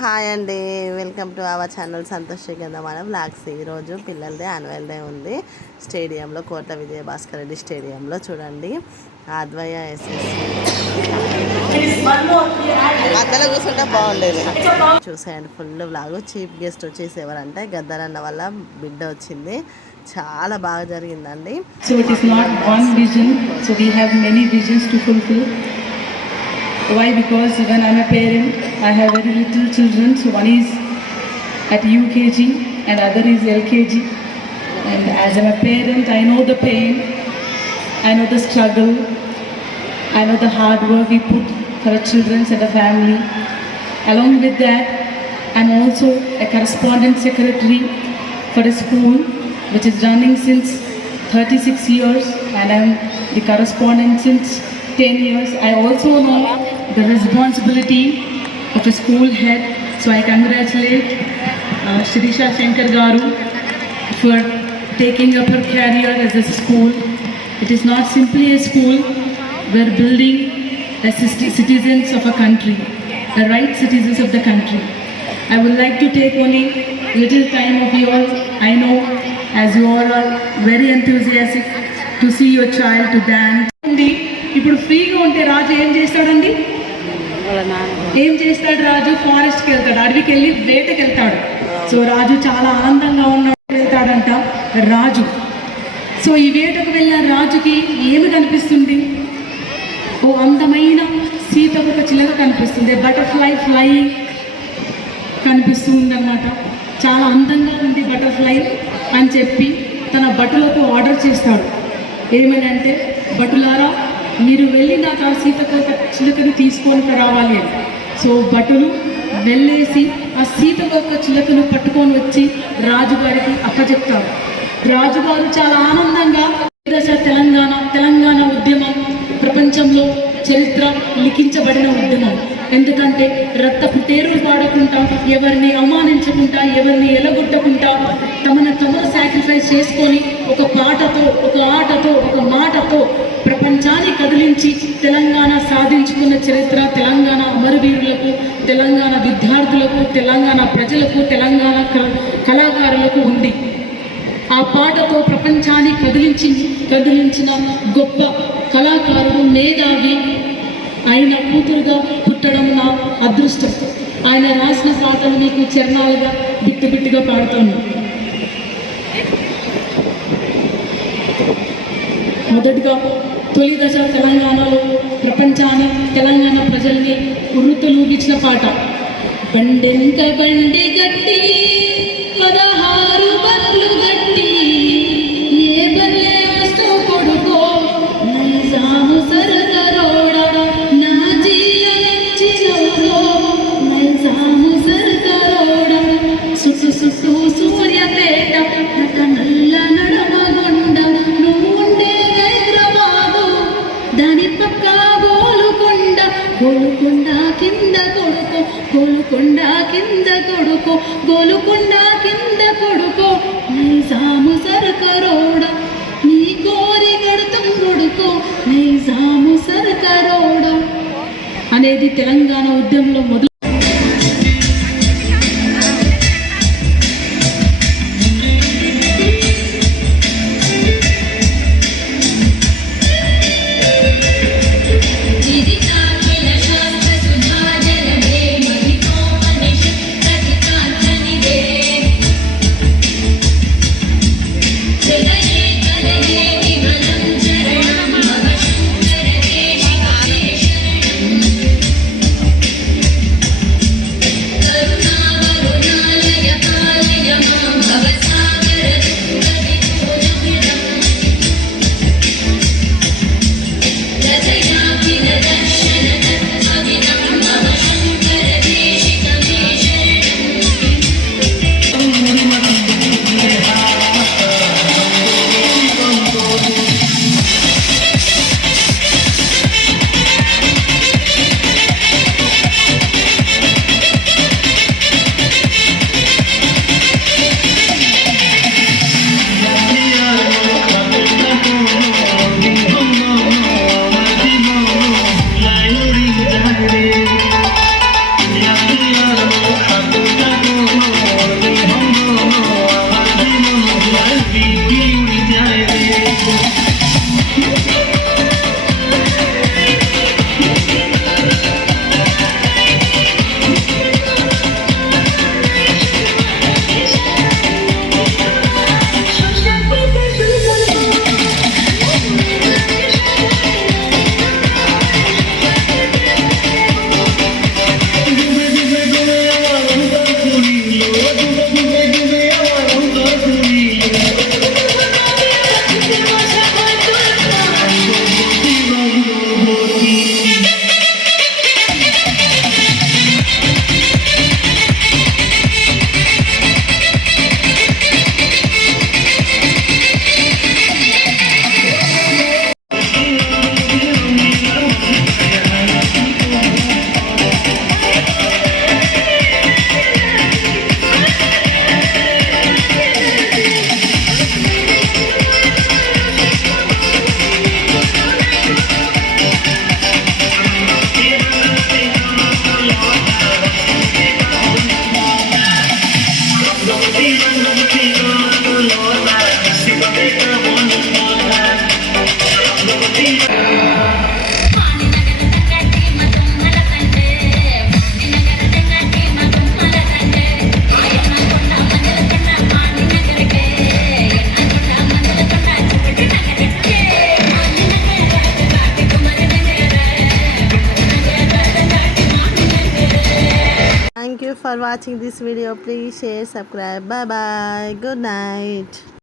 Hi అండి, welcome to our channel Santosh మన blogs. ఈరోజు పిల్లలది యాన్యువల్ డే ఉంది స్టేడియంలో, కోట విజయ భాస్కర్ రెడ్డి స్టేడియంలో. చూడండి, ఆద్వయ ఎస్ఎస్సి మధ్యలో కూర్చుంటే బాగుండేది. చూసేయండి ఫుల్ బ్లాగ్. చీఫ్ గెస్ట్ వచ్చేసి ఎవరంటే గద్దరన్న వల్ల బిడ్డ వచ్చింది. చాలా బాగా జరిగిందండి. So it is not one vision, so we have many visions to fulfil. Why? Because when I'm a parent, I have very little children. So one is at UKG and other is LKG. And as I'm a parent, I know the pain, I know the struggle, I know the hard work we put for our children and the family. Along with that, I'm also a correspondent secretary for a school which is running since 36 years, and I'm the correspondent since 10 years. I also know the responsibility of a school head, so I congratulate Shirisha Shankar Garu for taking up her career as a school. It is not simply a school, we are building the citizens of a country, the right citizens of the country. I would like to take only little time of yours. I know as you all are very enthusiastic to see your child to dance. ఇప్పుడు ఫ్రీగా ఉంటే రాజు ఏం చేస్తాడండి? ఏం చేస్తాడు రాజు? ఫారెస్ట్కి వెళ్తాడు, అడవికి వెళ్ళి వేటకి వెళ్తాడు. సో రాజు చాలా ఆనందంగా ఉన్నాడు, వెళ్తాడంట రాజు. సో ఈ వేటకు వెళ్ళిన రాజుకి ఏమి కనిపిస్తుంది? ఓ అందమైన సీతకొక చిలక కనిపిస్తుంది, బటర్ఫ్లై ఫ్లైయింగ్ కనిపిస్తుంది అన్నమాట. చాలా అందంగా ఉంది బటర్ఫ్లై అని చెప్పి తన భటులకు ఆర్డర్ చేస్తాడు. ఏమనంటే, భటులారా మీరు వెళ్ళి నాకు ఆ సీతకొక చిలుకను తీసుకొని రావాలి అని. సో భటులు వెళ్ళేసి ఆ సీతకొక చిలుకను పట్టుకొని వచ్చి రాజుగారికి అప్పచెప్తారు. రాజుగారు చాలా ఆనందంగా తెలంగాణ ఉద్యమం ప్రపంచంలో చరిత్ర లిఖించబడిన ఉద్యమం. ఎందుకంటే రక్తపు పేరులు పాడకుండా, ఎవరిని అవమానించకుండా, ఎవరిని ఎలగొట్టకుండా తమను సాక్రిఫైస్ చేసుకొని ఒక పాటతో, ఒక ఆటతో, ఒక మాటతో ప్రపంచాన్ని కదిలించి తెలంగాణ సాధించుకున్న చరిత్ర తెలంగాణ అమరవీరులకు, తెలంగాణ విద్యార్థులకు, తెలంగాణ ప్రజలకు, తెలంగాణ కళాకారులకు ఉంది. ఆ పాటతో ప్రపంచాన్ని కదిలించిన గొప్ప కళాకారుడు, మేధావి ఆయన కూతురుగా పుట్టడం నా అదృష్టం. ఆయన రాసిన పాటలు మీకు చరణాలుగా బిట్టుగా పాడుతున్నాను. మొదటిగా తొలి దశ తెలంగాణలో ప్రపంచాన్ని, తెలంగాణ ప్రజల్ని ఉర్రుతలూగించిన పాట. బండెంక బండి గట్టి 16 బండ్లు గట్టి, ఏ బల్లే వస్తూ కొడుకో నైజాము సరదరోడ, నా జీలెచ్చినోడో నైజాము సరదరోడ, సుట్టు సుట్టు సూర్యపేట నల్ల నడమగొండ, నువ్వుండే హైదరాబాదు దాని పక్క గోలుకొండ, గోలుకొండ కింద కొడుకో, గోలుకొండ కింద కొడుకో, గోలుకొండ కింద కొడుకో నైజాము సరకరోడ, నీ కోరి గడుతం కొడుకో నైజాము సరకరోడ అనేది తెలంగాణ ఉద్యమంలో మొదలు. For watching this video. Please share, subscribe. Bye bye. Good night.